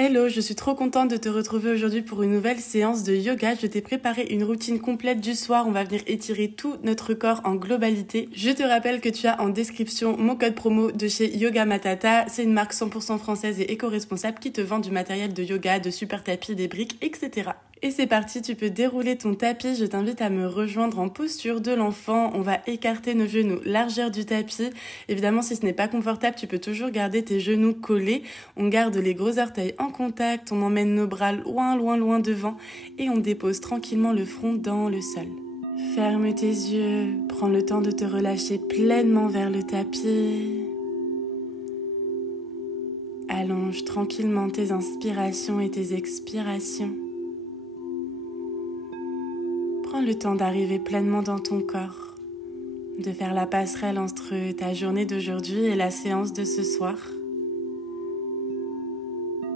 Hello, je suis trop contente de te retrouver aujourd'hui pour une nouvelle séance de yoga. Je t'ai préparé une routine complète du soir. On va venir étirer tout notre corps en globalité. Je te rappelle que tu as en description mon code promo de chez Yoga Matata. C'est une marque 100% française et éco-responsable qui te vend du matériel de yoga, de super tapis, des briques, etc. Et c'est parti, tu peux dérouler ton tapis. Je t'invite à me rejoindre en posture de l'enfant. On va écarter nos genoux, largeur du tapis. Évidemment, si ce n'est pas confortable, tu peux toujours garder tes genoux collés. On garde les gros orteils en contact, on emmène nos bras loin devant et on dépose tranquillement le front dans le sol. Ferme tes yeux, prends le temps de te relâcher pleinement vers le tapis. Allonge tranquillement tes inspirations et tes expirations. Prends le temps d'arriver pleinement dans ton corps, de faire la passerelle entre ta journée d'aujourd'hui et la séance de ce soir.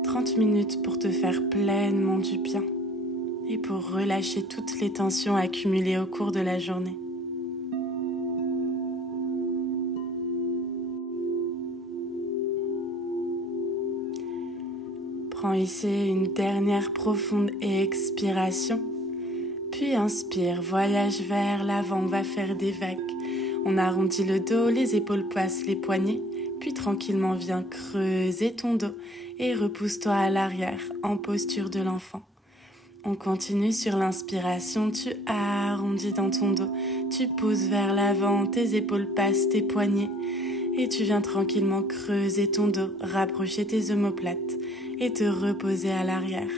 30 minutes pour te faire pleinement du bien et pour relâcher toutes les tensions accumulées au cours de la journée. Prends ici une dernière profonde expiration, puis inspire, voyage vers l'avant, on va faire des vagues. On arrondit le dos, les épaules passent les poignets, puis tranquillement viens creuser ton dos et repousse-toi à l'arrière en posture de l'enfant. On continue sur l'inspiration, tu arrondis dans ton dos, tu pousses vers l'avant, tes épaules passent tes poignets et tu viens tranquillement creuser ton dos, rapprocher tes omoplates et te reposer à l'arrière.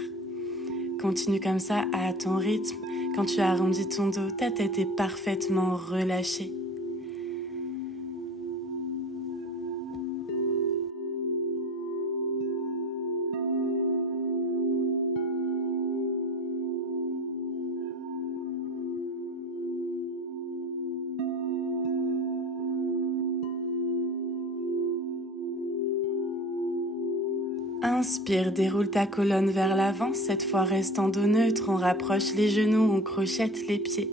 Continue comme ça à ton rythme. Quand tu arrondis ton dos, ta tête est parfaitement relâchée. Inspire, déroule ta colonne vers l'avant, cette fois reste en dos neutre, on rapproche les genoux, on crochette les pieds,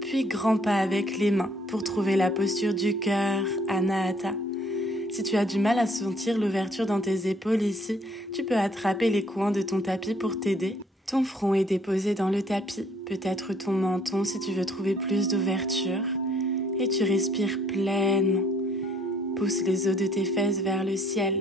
puis grand pas avec les mains pour trouver la posture du cœur, Anahata. Si tu as du mal à sentir l'ouverture dans tes épaules ici, tu peux attraper les coins de ton tapis pour t'aider. Ton front est déposé dans le tapis, peut-être ton menton si tu veux trouver plus d'ouverture, et tu respires pleinement. Pousse les os de tes fesses vers le ciel.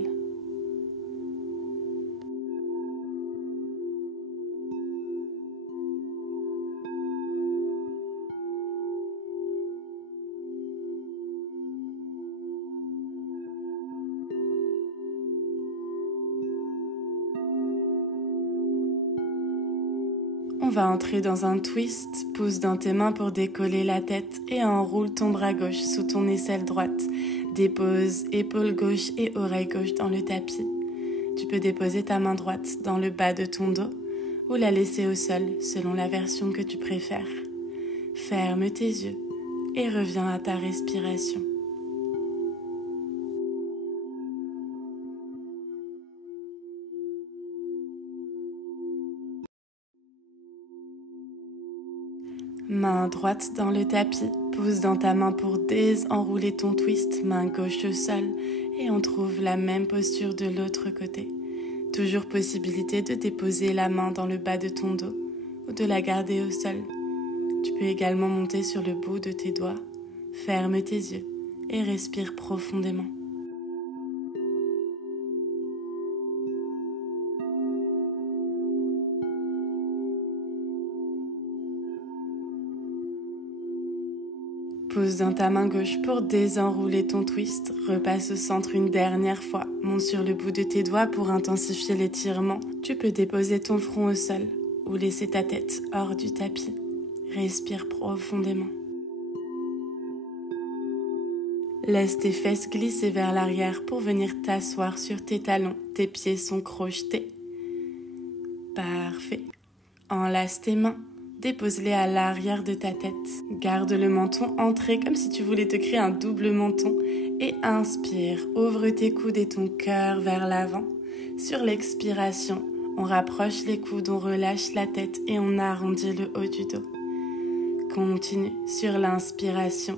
On va entrer dans un twist, pousse dans tes mains pour décoller la tête et enroule ton bras gauche sous ton aisselle droite. Dépose épaule gauche et oreille gauche dans le tapis. Tu peux déposer ta main droite dans le bas de ton dos ou la laisser au sol selon la version que tu préfères. Ferme tes yeux et reviens à ta respiration. Main droite dans le tapis, pousse dans ta main pour désenrouler ton twist, main gauche au sol et on trouve la même posture de l'autre côté. Toujours possibilité de déposer la main dans le bas de ton dos ou de la garder au sol. Tu peux également monter sur le bout de tes doigts, ferme tes yeux et respire profondément. Pousse dans ta main gauche pour désenrouler ton twist. Repasse au centre une dernière fois. Monte sur le bout de tes doigts pour intensifier l'étirement. Tu peux déposer ton front au sol ou laisser ta tête hors du tapis. Respire profondément. Laisse tes fesses glisser vers l'arrière pour venir t'asseoir sur tes talons. Tes pieds sont crochetés. Parfait. Enlace tes mains. Dépose-les à l'arrière de ta tête. Garde le menton entré comme si tu voulais te créer un double menton. Et inspire, ouvre tes coudes et ton cœur vers l'avant. Sur l'expiration, on rapproche les coudes, on relâche la tête et on arrondit le haut du dos. Continue sur l'inspiration.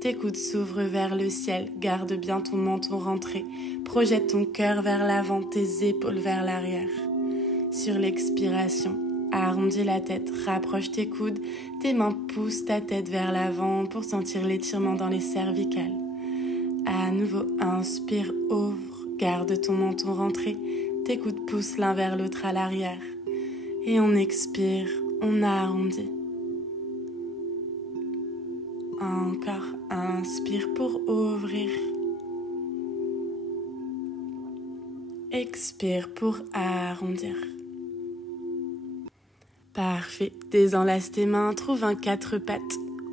Tes coudes s'ouvrent vers le ciel. Garde bien ton menton rentré. Projette ton cœur vers l'avant, tes épaules vers l'arrière. Sur l'expiration, arrondis la tête, rapproche tes coudes, tes mains poussent ta tête vers l'avant pour sentir l'étirement dans les cervicales. À nouveau, inspire, ouvre, garde ton menton rentré, tes coudes poussent l'un vers l'autre à l'arrière. Et on expire, on arrondit. Encore, inspire pour ouvrir. Expire pour arrondir. Parfait, désenlace tes mains, trouve un 4 pattes.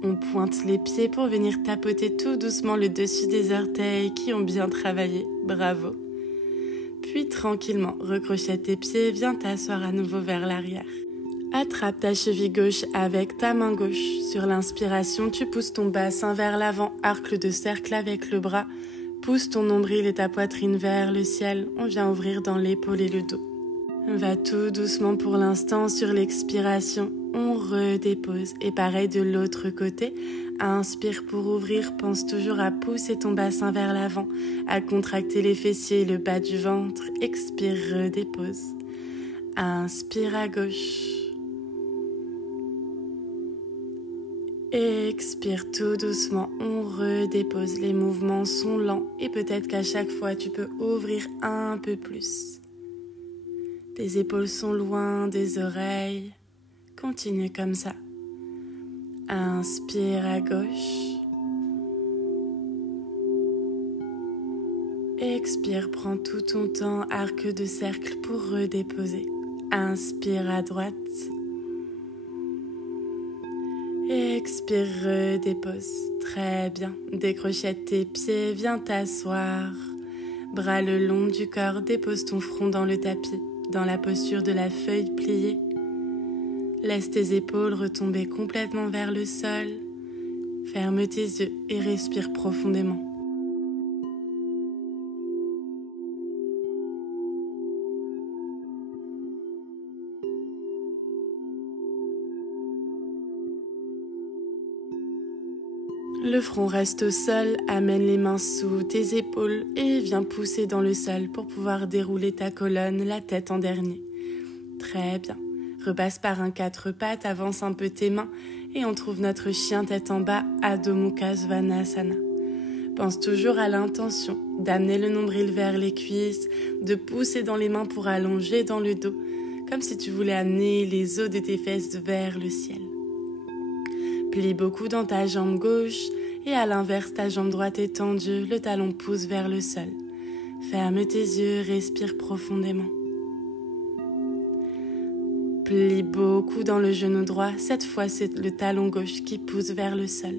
On pointe les pieds pour venir tapoter tout doucement le dessus des orteils qui ont bien travaillé, bravo. Puis tranquillement, recrochette tes pieds, viens t'asseoir à nouveau vers l'arrière. Attrape ta cheville gauche avec ta main gauche. Sur l'inspiration, tu pousses ton bassin vers l'avant, arc de cercle avec le bras. Pousse ton nombril et ta poitrine vers le ciel. On vient ouvrir dans l'épaule et le dos. Va tout doucement pour l'instant sur l'expiration. On redépose. Et pareil de l'autre côté. Inspire pour ouvrir. Pense toujours à pousser ton bassin vers l'avant, à contracter les fessiers et le bas du ventre. Expire, redépose. Inspire à gauche. Expire tout doucement, on redépose. Les mouvements sont lents et peut-être qu'à chaque fois tu peux ouvrir un peu plus. Tes épaules sont loin des oreilles. Continue comme ça. Inspire à gauche. Expire, prends tout ton temps, arc de cercle pour redéposer. Inspire à droite. Expire, redépose. Très bien. Décrochette tes pieds, viens t'asseoir. Bras le long du corps, dépose ton front dans le tapis, dans la posture de la feuille pliée. Laisse tes épaules retomber complètement vers le sol. Ferme tes yeux et respire profondément. Le front reste au sol, amène les mains sous tes épaules et viens pousser dans le sol pour pouvoir dérouler ta colonne, la tête en dernier. Très bien. Repasse par un 4 pattes, avance un peu tes mains et on trouve notre chien tête en bas, Adho Mukha Svanasana. Pense toujours à l'intention d'amener le nombril vers les cuisses, de pousser dans les mains pour allonger dans le dos, comme si tu voulais amener les os de tes fesses vers le ciel. Plie beaucoup dans ta jambe gauche et à l'inverse, ta jambe droite est tendue, le talon pousse vers le sol. Ferme tes yeux, respire profondément. Plie beaucoup dans le genou droit, cette fois c'est le talon gauche qui pousse vers le sol.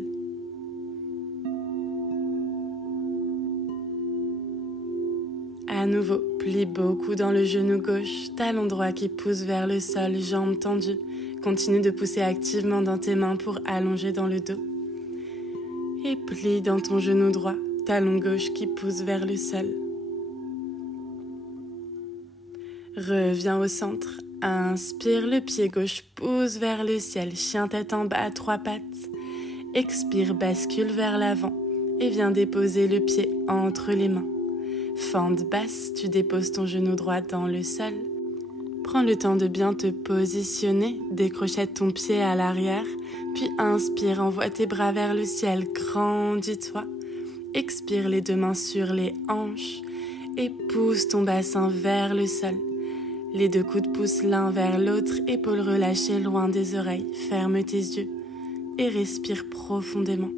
À nouveau, plie beaucoup dans le genou gauche, talon droit qui pousse vers le sol, jambes tendues. Continue de pousser activement dans tes mains pour allonger dans le dos. Et plie dans ton genou droit, talon gauche qui pousse vers le sol. Reviens au centre. Inspire, le pied gauche pousse vers le ciel, chien tête en bas, 3 pattes. Expire, bascule vers l'avant et viens déposer le pied entre les mains. Fente basse, tu déposes ton genou droit dans le sol. Prends le temps de bien te positionner, décrochette ton pied à l'arrière, puis inspire, envoie tes bras vers le ciel, grandis-toi. Expire les 2 mains sur les hanches et pousse ton bassin vers le sol. Les 2 coudes poussent l'un vers l'autre, épaules relâchées loin des oreilles. Ferme tes yeux et respire profondément.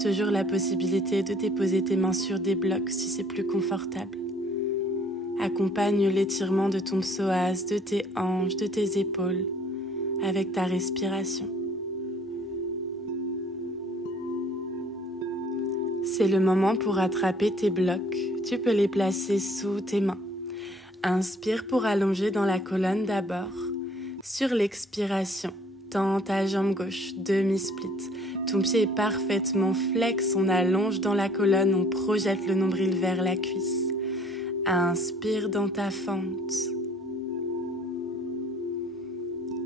Toujours la possibilité de déposer tes mains sur des blocs si c'est plus confortable. Accompagne l'étirement de ton psoas, de tes hanches, de tes épaules, avec ta respiration. C'est le moment pour attraper tes blocs. Tu peux les placer sous tes mains. Inspire pour allonger dans la colonne d'abord. Sur l'expiration, tends ta jambe gauche, demi-split. Ton pied est parfaitement flex, on allonge dans la colonne, on projette le nombril vers la cuisse. Inspire dans ta fente.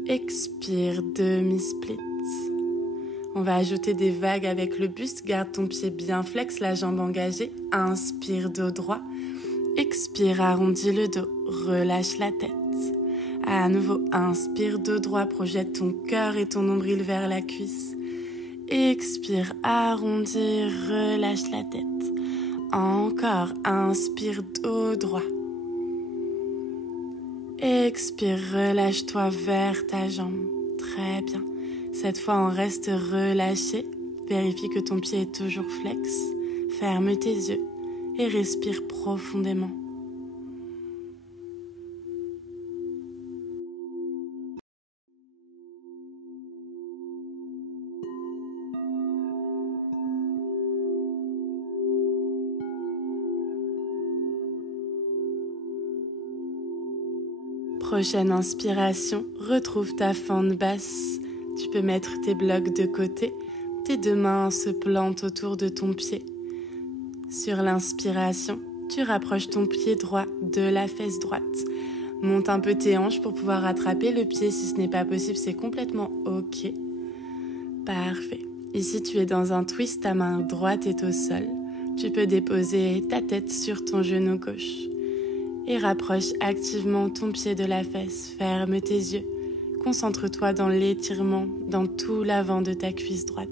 Expire, demi-split. On va ajouter des vagues avec le buste. Garde ton pied bien flex, la jambe engagée. Inspire, dos droit. Expire, arrondis le dos, relâche la tête. À nouveau, inspire, dos droit, projette ton cœur et ton nombril vers la cuisse. Expire, arrondis, relâche la tête. Encore, inspire, dos droit. Expire, relâche-toi vers ta jambe. Très bien. Cette fois, on reste relâché. Vérifie que ton pied est toujours flex. Ferme tes yeux et respire profondément. Prochaine inspiration, retrouve ta fente basse. Tu peux mettre tes blocs de côté. Tes deux mains se plantent autour de ton pied. Sur l'inspiration, tu rapproches ton pied droit de la fesse droite. Monte un peu tes hanches pour pouvoir attraper le pied. Si ce n'est pas possible, c'est complètement ok. Parfait. Ici, tu es dans un twist, ta main droite est au sol. Tu peux déposer ta tête sur ton genou gauche. Et rapproche activement ton pied de la fesse. Ferme tes yeux. Concentre-toi dans l'étirement, dans tout l'avant de ta cuisse droite.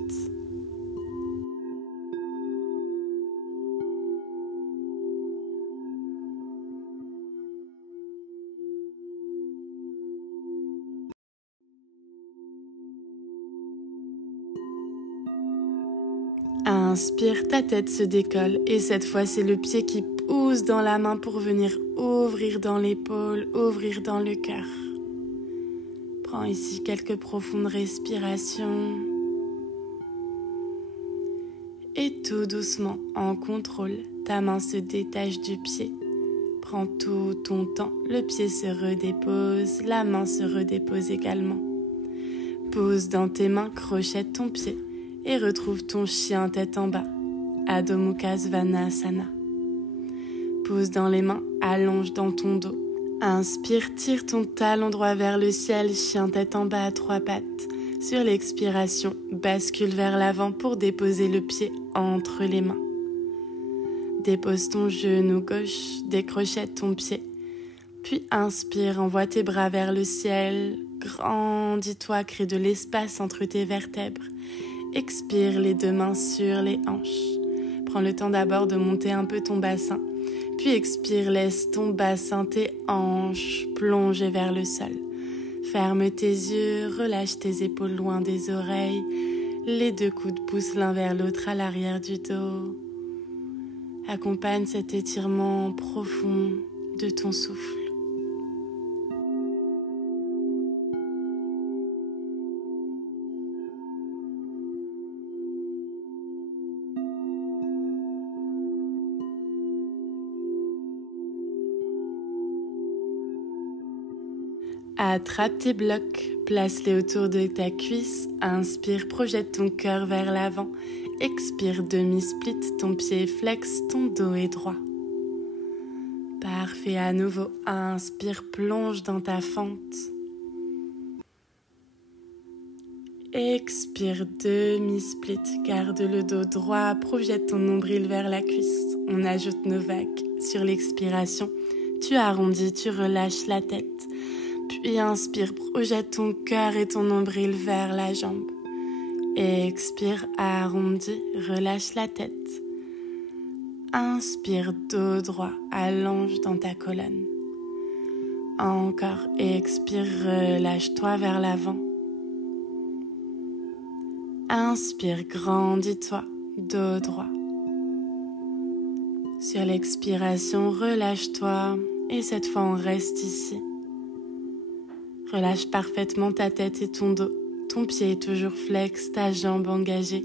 Inspire, ta tête se décolle et cette fois c'est le pied qui pousse dans la main pour venir ouvrir dans l'épaule, ouvrir dans le cœur. Prends ici quelques profondes respirations. Et tout doucement, en contrôle, ta main se détache du pied. Prends tout ton temps, le pied se redépose, la main se redépose également. Pose dans tes mains, crochette ton pied et retrouve ton chien tête en bas, Adho Mukha Svanasana. Pose dans les mains, allonge dans ton dos. Inspire, tire ton talon droit vers le ciel, chien tête en bas à trois pattes. Sur l'expiration, bascule vers l'avant pour déposer le pied entre les mains. Dépose ton genou gauche, décrochette ton pied. Puis inspire, envoie tes bras vers le ciel. Grandis-toi, crée de l'espace entre tes vertèbres. Expire, les deux mains sur les hanches. Prends le temps d'abord de monter un peu ton bassin. Puis expire, laisse ton bassin, tes hanches plonger vers le sol. Ferme tes yeux, relâche tes épaules loin des oreilles. Les deux coudes poussent l'un vers l'autre à l'arrière du dos. Accompagne cet étirement profond de ton souffle. Attrape tes blocs, place-les autour de ta cuisse. Inspire, projette ton cœur vers l'avant. Expire, demi-split, ton pied est flex, ton dos est droit. Parfait, à nouveau. Inspire, plonge dans ta fente. Expire, demi-split, garde le dos droit, projette ton nombril vers la cuisse. On ajoute nos vagues. Sur l'expiration, tu arrondis, tu relâches la tête. Puis inspire, projette ton cœur et ton nombril vers la jambe. Expire, arrondis, relâche la tête. Inspire, dos droit, allonge dans ta colonne. Encore, expire, relâche-toi vers l'avant. Inspire, grandis-toi, dos droit. Sur l'expiration, relâche-toi et cette fois on reste ici. Relâche parfaitement ta tête et ton dos. Ton pied est toujours flex, ta jambe engagée.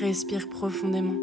Respire profondément.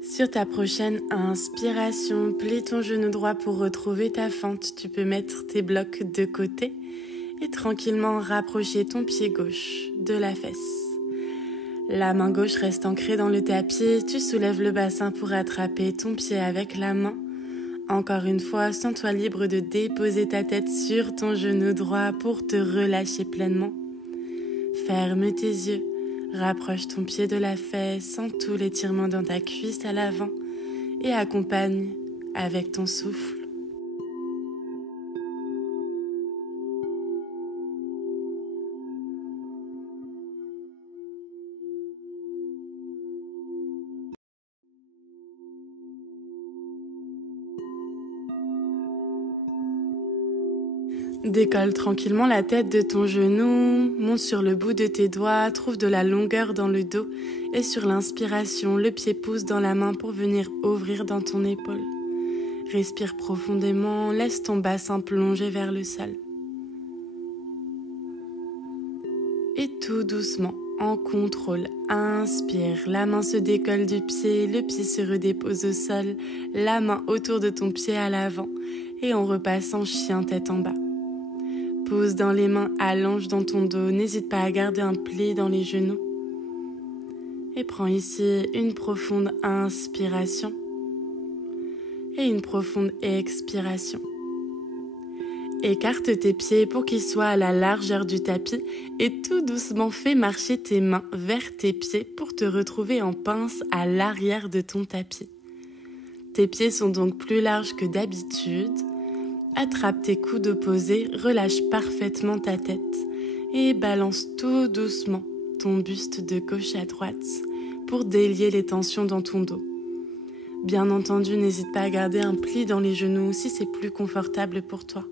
Sur ta prochaine inspiration, plie ton genou droit pour retrouver ta fente. Tu peux mettre tes blocs de côté et tranquillement rapprocher ton pied gauche de la fesse. La main gauche reste ancrée dans le tapis, tu soulèves le bassin pour attraper ton pied avec la main. Encore une fois, sens-toi libre de déposer ta tête sur ton genou droit pour te relâcher pleinement. Ferme tes yeux, rapproche ton pied de la fesse, sens tout l'étirement dans ta cuisse à l'avant et accompagne avec ton souffle. Décolle tranquillement la tête de ton genou, monte sur le bout de tes doigts, trouve de la longueur dans le dos et sur l'inspiration, le pied pousse dans la main pour venir ouvrir dans ton épaule. Respire profondément, laisse ton bassin plonger vers le sol. Et tout doucement, en contrôle, inspire, la main se décolle du pied, le pied se redépose au sol, la main autour de ton pied à l'avant et on repasse en chien tête en bas. Pose dans les mains, allonge dans ton dos, n'hésite pas à garder un pli dans les genoux. Et prends ici une profonde inspiration et une profonde expiration. Écarte tes pieds pour qu'ils soient à la largeur du tapis et tout doucement fais marcher tes mains vers tes pieds pour te retrouver en pince à l'arrière de ton tapis. Tes pieds sont donc plus larges que d'habitude. Attrape tes coudes opposés, relâche parfaitement ta tête et balance tout doucement ton buste de gauche à droite pour délier les tensions dans ton dos. Bien entendu, n'hésite pas à garder un pli dans les genoux si c'est plus confortable pour toi.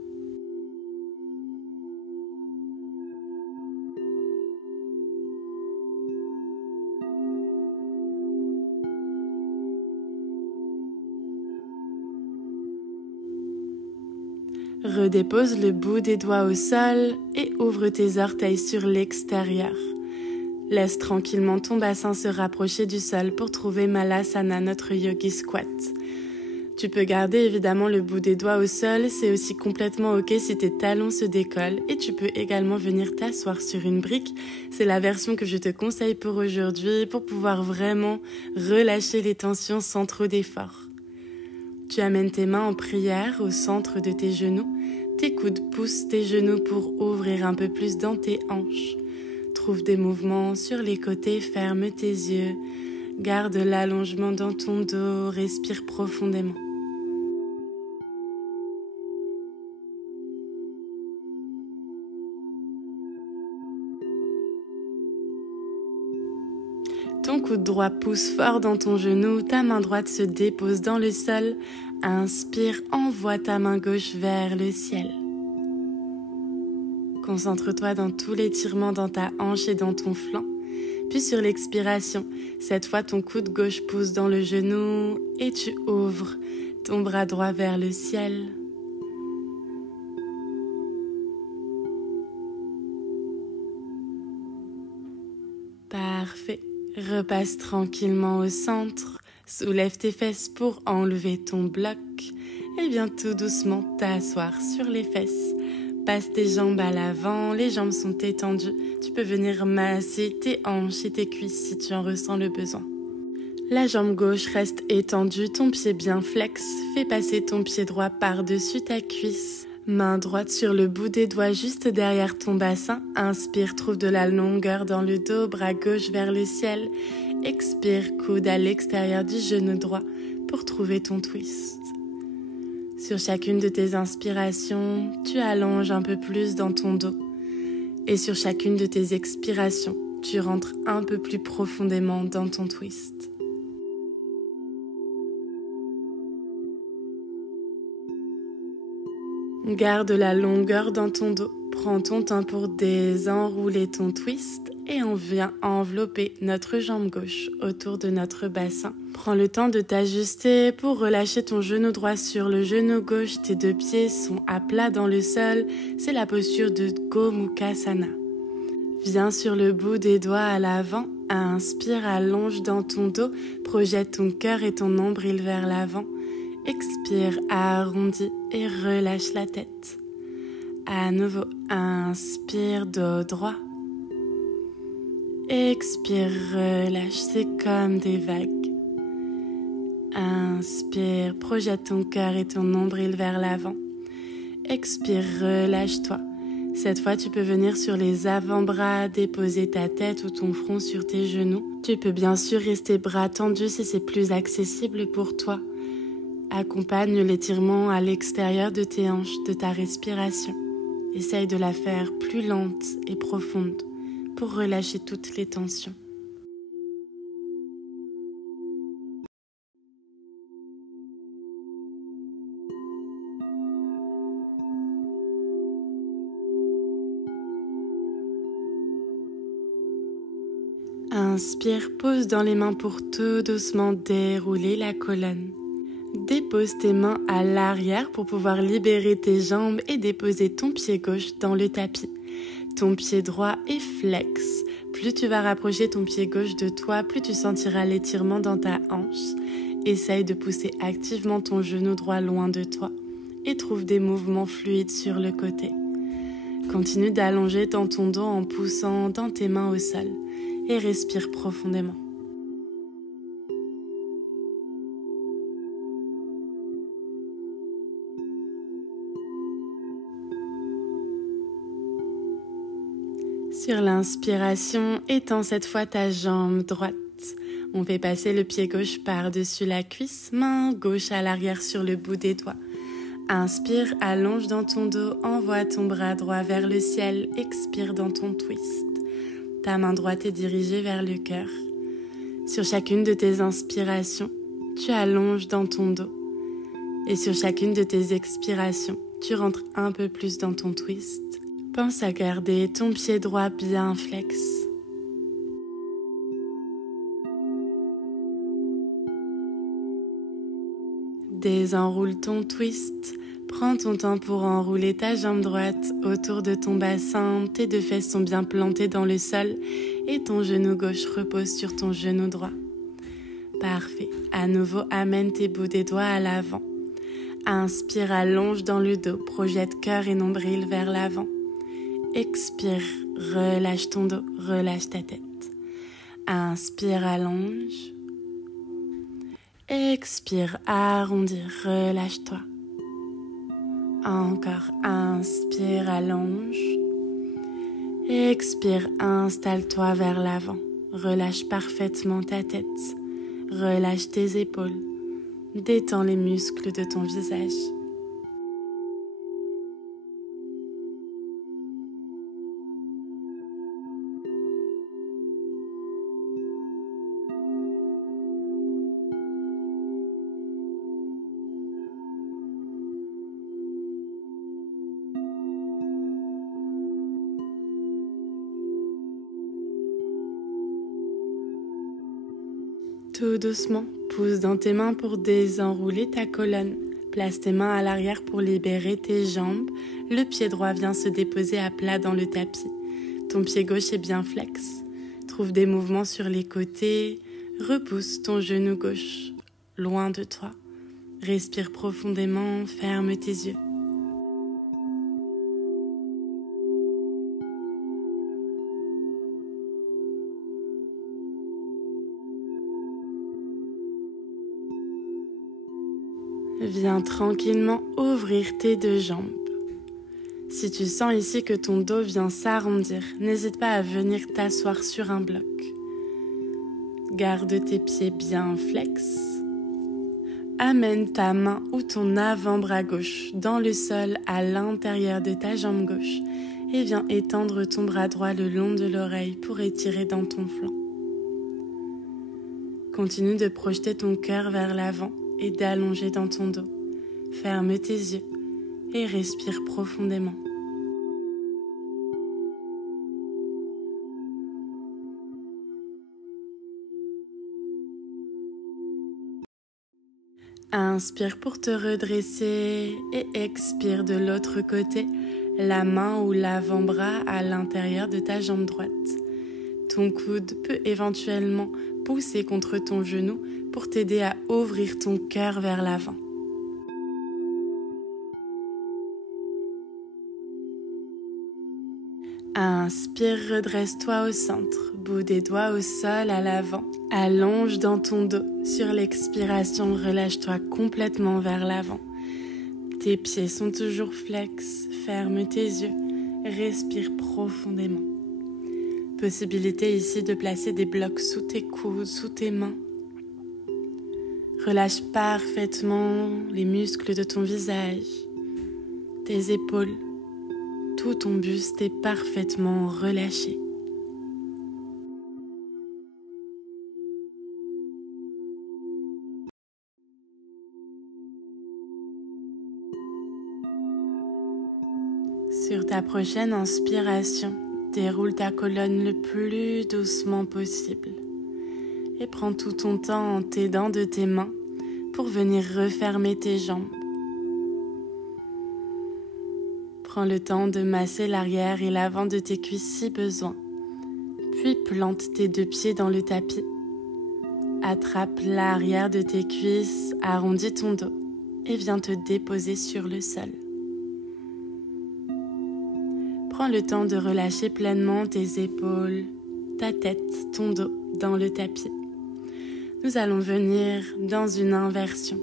Redépose le bout des doigts au sol et ouvre tes orteils sur l'extérieur. Laisse tranquillement ton bassin se rapprocher du sol pour trouver Malasana, notre yogi squat. Tu peux garder évidemment le bout des doigts au sol, c'est aussi complètement ok si tes talons se décollent et tu peux également venir t'asseoir sur une brique. C'est la version que je te conseille pour aujourd'hui pour pouvoir vraiment relâcher les tensions sans trop d'efforts. Tu amènes tes mains en prière au centre de tes genoux. Tes coudes poussent tes genoux pour ouvrir un peu plus dans tes hanches. Trouve des mouvements sur les côtés, ferme tes yeux. Garde l'allongement dans ton dos, respire profondément. Ton coude droit pousse fort dans ton genou, ta main droite se dépose dans le sol. Inspire, envoie ta main gauche vers le ciel. Concentre-toi dans tout l'étirement dans ta hanche et dans ton flanc. Puis sur l'expiration, cette fois ton coude gauche pousse dans le genou et tu ouvres ton bras droit vers le ciel. Parfait. Repasse tranquillement au centre, soulève tes fesses pour enlever ton bloc et viens tout doucement t'asseoir sur les fesses. Passe tes jambes à l'avant, les jambes sont étendues. Tu peux venir masser tes hanches et tes cuisses si tu en ressens le besoin. La jambe gauche reste étendue, ton pied bien flex. Fais passer ton pied droit par-dessus ta cuisse. Main droite sur le bout des doigts juste derrière ton bassin. Inspire, trouve de la longueur dans le dos, bras gauche vers le ciel. Expire, coude à l'extérieur du genou droit pour trouver ton twist. Sur chacune de tes inspirations, tu allonges un peu plus dans ton dos. Et sur chacune de tes expirations, tu rentres un peu plus profondément dans ton twist. Garde la longueur dans ton dos. Prends ton temps pour désenrouler ton twist et on vient envelopper notre jambe gauche autour de notre bassin. Prends le temps de t'ajuster pour relâcher ton genou droit sur le genou gauche. Tes deux pieds sont à plat dans le sol. C'est la posture de Gomukhasana. Viens sur le bout des doigts à l'avant. Inspire, allonge dans ton dos. Projette ton cœur et ton nombril vers l'avant. Expire, arrondis et relâche la tête. À nouveau, inspire, dos droit. Expire, relâche, c'est comme des vagues. Inspire, projette ton cœur et ton nombril vers l'avant. Expire, relâche-toi. Cette fois, tu peux venir sur les avant-bras, déposer ta tête ou ton front sur tes genoux. Tu peux bien sûr rester bras tendus si c'est plus accessible pour toi. Accompagne l'étirement à l'extérieur de tes hanches, de ta respiration. Essaye de la faire plus lente et profonde pour relâcher toutes les tensions. Inspire, pose dans les mains pour tout doucement dérouler la colonne. Dépose tes mains à l'arrière pour pouvoir libérer tes jambes et déposer ton pied gauche dans le tapis. Ton pied droit est flex. Plus tu vas rapprocher ton pied gauche de toi, plus tu sentiras l'étirement dans ta hanche. Essaye de pousser activement ton genou droit loin de toi et trouve des mouvements fluides sur le côté. Continue d'allonger dans ton dos en poussant dans tes mains au sol et respire profondément. Sur l'inspiration, étends cette fois ta jambe droite. On fait passer le pied gauche par-dessus la cuisse, main gauche à l'arrière sur le bout des doigts. Inspire, allonge dans ton dos, envoie ton bras droit vers le ciel, expire dans ton twist. Ta main droite est dirigée vers le cœur. Sur chacune de tes inspirations, tu allonges dans ton dos. Et sur chacune de tes expirations, tu rentres un peu plus dans ton twist. Pense à garder ton pied droit bien flex. Désenroule ton twist. Prends ton temps pour enrouler ta jambe droite autour de ton bassin. Tes deux fesses sont bien plantées dans le sol et ton genou gauche repose sur ton genou droit. Parfait. À nouveau, amène tes bouts des doigts à l'avant. Inspire, allonge dans le dos. Projette cœur et nombril vers l'avant. Expire, relâche ton dos, relâche ta tête. Inspire, allonge. Expire, arrondir, relâche-toi. Encore, inspire, allonge. Expire, installe-toi vers l'avant. Relâche parfaitement ta tête. Relâche tes épaules. Détends les muscles de ton visage. Tout doucement, pousse dans tes mains pour désenrouler ta colonne. Place tes mains à l'arrière pour libérer tes jambes. Le pied droit vient se déposer à plat dans le tapis. Ton pied gauche est bien flex. Trouve des mouvements sur les côtés. Repousse ton genou gauche loin de toi. Respire profondément, ferme tes yeux. Viens tranquillement ouvrir tes deux jambes. Si tu sens ici que ton dos vient s'arrondir, n'hésite pas à venir t'asseoir sur un bloc. Garde tes pieds bien flex. Amène ta main ou ton avant-bras gauche dans le sol à l'intérieur de ta jambe gauche et viens étendre ton bras droit le long de l'oreille pour étirer dans ton flanc. Continue de projeter ton cœur vers l'avant et d'allonger dans ton dos. Ferme tes yeux et respire profondément. Inspire pour te redresser et expire de l'autre côté, la main ou l'avant-bras à l'intérieur de ta jambe droite. Ton coude peut éventuellement pousser contre ton genou pour t'aider à ouvrir ton cœur vers l'avant. Inspire, redresse-toi au centre, bout des doigts au sol à l'avant. Allonge dans ton dos. Sur l'expiration, relâche-toi complètement vers l'avant. Tes pieds sont toujours flex, ferme tes yeux, respire profondément. Possibilité ici de placer des blocs sous tes coudes, sous tes mains. Relâche parfaitement les muscles de ton visage, tes épaules. Tout ton buste est parfaitement relâché. Sur ta prochaine inspiration, déroule ta colonne le plus doucement possible et prends tout ton temps en t'aidant de tes mains pour venir refermer tes jambes. Prends le temps de masser l'arrière et l'avant de tes cuisses si besoin. Puis plante tes deux pieds dans le tapis. Attrape l'arrière de tes cuisses, arrondis ton dos et viens te déposer sur le sol. Prends le temps de relâcher pleinement tes épaules, ta tête, ton dos dans le tapis. Nous allons venir dans une inversion.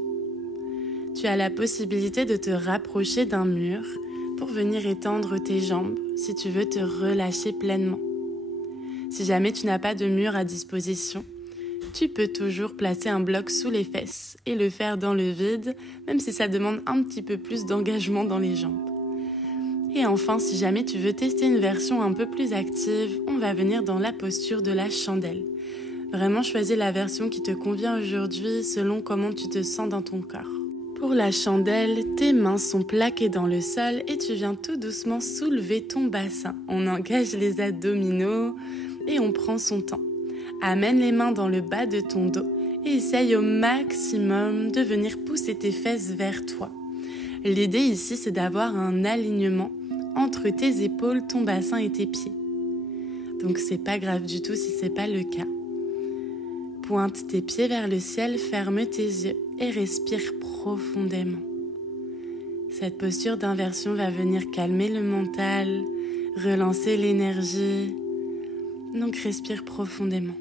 Tu as la possibilité de te rapprocher d'un mur pour venir étendre tes jambes si tu veux te relâcher pleinement. Si jamais tu n'as pas de mur à disposition, tu peux toujours placer un bloc sous les fesses et le faire dans le vide, même si ça demande un petit peu plus d'engagement dans les jambes. Et enfin, si jamais tu veux tester une version un peu plus active, on va venir dans la posture de la chandelle. Vraiment choisis la version qui te convient aujourd'hui selon comment tu te sens dans ton corps. Pour la chandelle, tes mains sont plaquées dans le sol et tu viens tout doucement soulever ton bassin. On engage les abdominaux et on prend son temps. Amène les mains dans le bas de ton dos et essaye au maximum de venir pousser tes fesses vers toi. L'idée ici, c'est d'avoir un alignement entre tes épaules, ton bassin et tes pieds. Donc c'est pas grave du tout si c'est pas le cas. Pointe tes pieds vers le ciel, ferme tes yeux et respire profondément. Cette posture d'inversion va venir calmer le mental, relancer l'énergie. Donc respire profondément.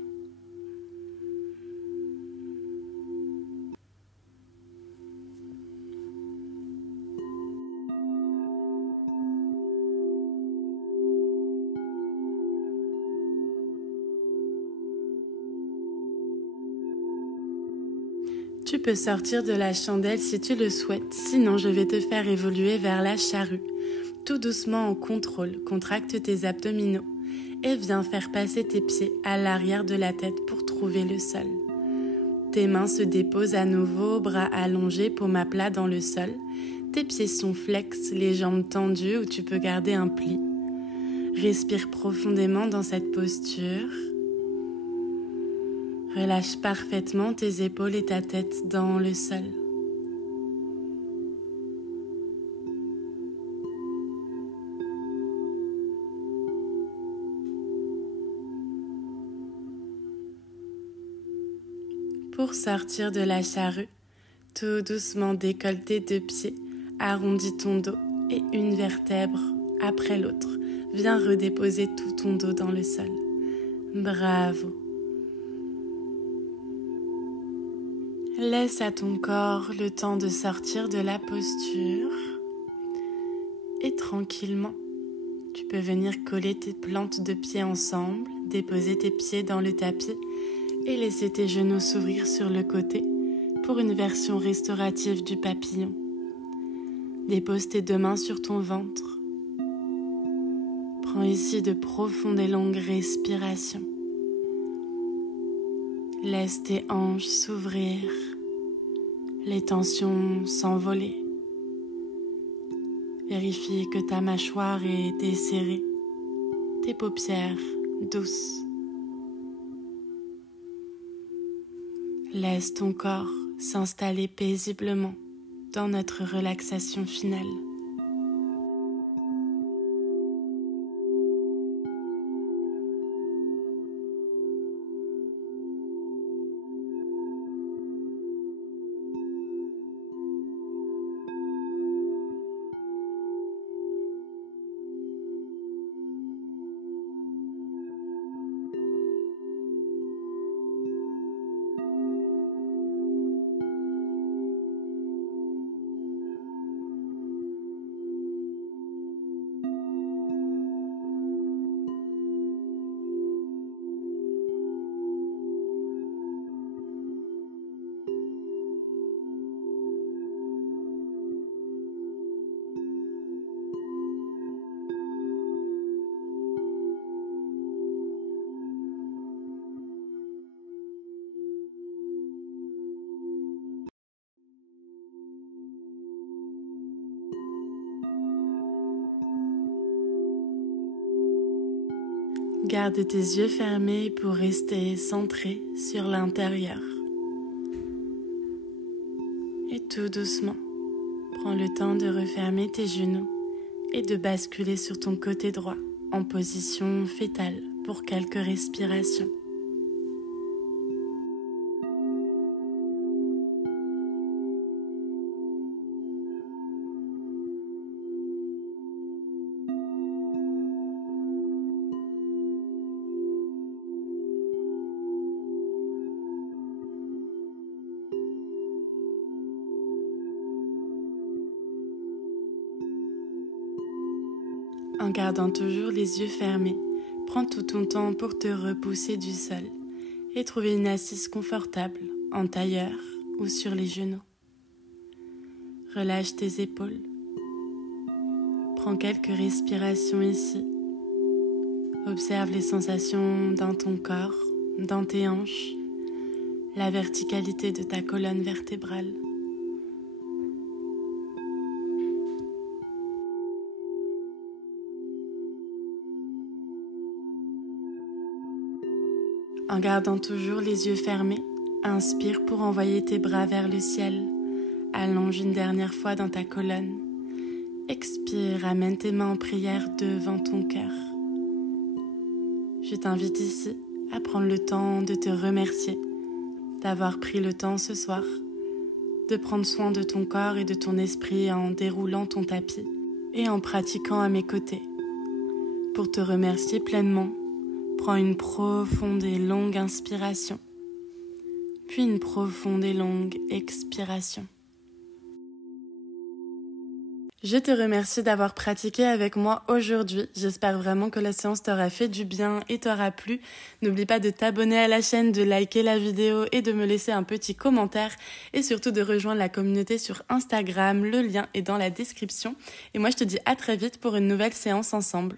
Tu peux sortir de la chandelle si tu le souhaites, sinon je vais te faire évoluer vers la charrue. Tout doucement en contrôle, contracte tes abdominaux et viens faire passer tes pieds à l'arrière de la tête pour trouver le sol. Tes mains se déposent à nouveau, bras allongés, paume à plat dans le sol. Tes pieds sont flex, les jambes tendues ou tu peux garder un pli. Respire profondément dans cette posture. Relâche parfaitement tes épaules et ta tête dans le sol. Pour sortir de la charrue, tout doucement décolle tes deux pieds, arrondis ton dos et une vertèbre après l'autre. Viens redéposer tout ton dos dans le sol. Bravo. Laisse à ton corps le temps de sortir de la posture et tranquillement, tu peux venir coller tes plantes de pieds ensemble, déposer tes pieds dans le tapis et laisser tes genoux s'ouvrir sur le côté pour une version restaurative du papillon. Dépose tes deux mains sur ton ventre. Prends ici de profondes et longues respirations. Laisse tes hanches s'ouvrir, les tensions s'envoler. Vérifie que ta mâchoire est desserrée, tes paupières douces. Laisse ton corps s'installer paisiblement dans notre relaxation finale. Garde tes yeux fermés pour rester centré sur l'intérieur. Et tout doucement, prends le temps de refermer tes genoux et de basculer sur ton côté droit en position fétale pour quelques respirations. En gardant toujours les yeux fermés, prends tout ton temps pour te repousser du sol et trouver une assise confortable, en tailleur ou sur les genoux. Relâche tes épaules. Prends quelques respirations ici. Observe les sensations dans ton corps, dans tes hanches, la verticalité de ta colonne vertébrale. En gardant toujours les yeux fermés, inspire pour envoyer tes bras vers le ciel. Allonge une dernière fois dans ta colonne. Expire, amène tes mains en prière devant ton cœur. Je t'invite ici à prendre le temps de te remercier, d'avoir pris le temps ce soir, de prendre soin de ton corps et de ton esprit en déroulant ton tapis et en pratiquant à mes côtés. Pour te remercier pleinement, prends une profonde et longue inspiration, puis une profonde et longue expiration. Je te remercie d'avoir pratiqué avec moi aujourd'hui. J'espère vraiment que la séance t'aura fait du bien et t'aura plu. N'oublie pas de t'abonner à la chaîne, de liker la vidéo et de me laisser un petit commentaire et surtout de rejoindre la communauté sur Instagram. Le lien est dans la description. Et moi, je te dis à très vite pour une nouvelle séance ensemble.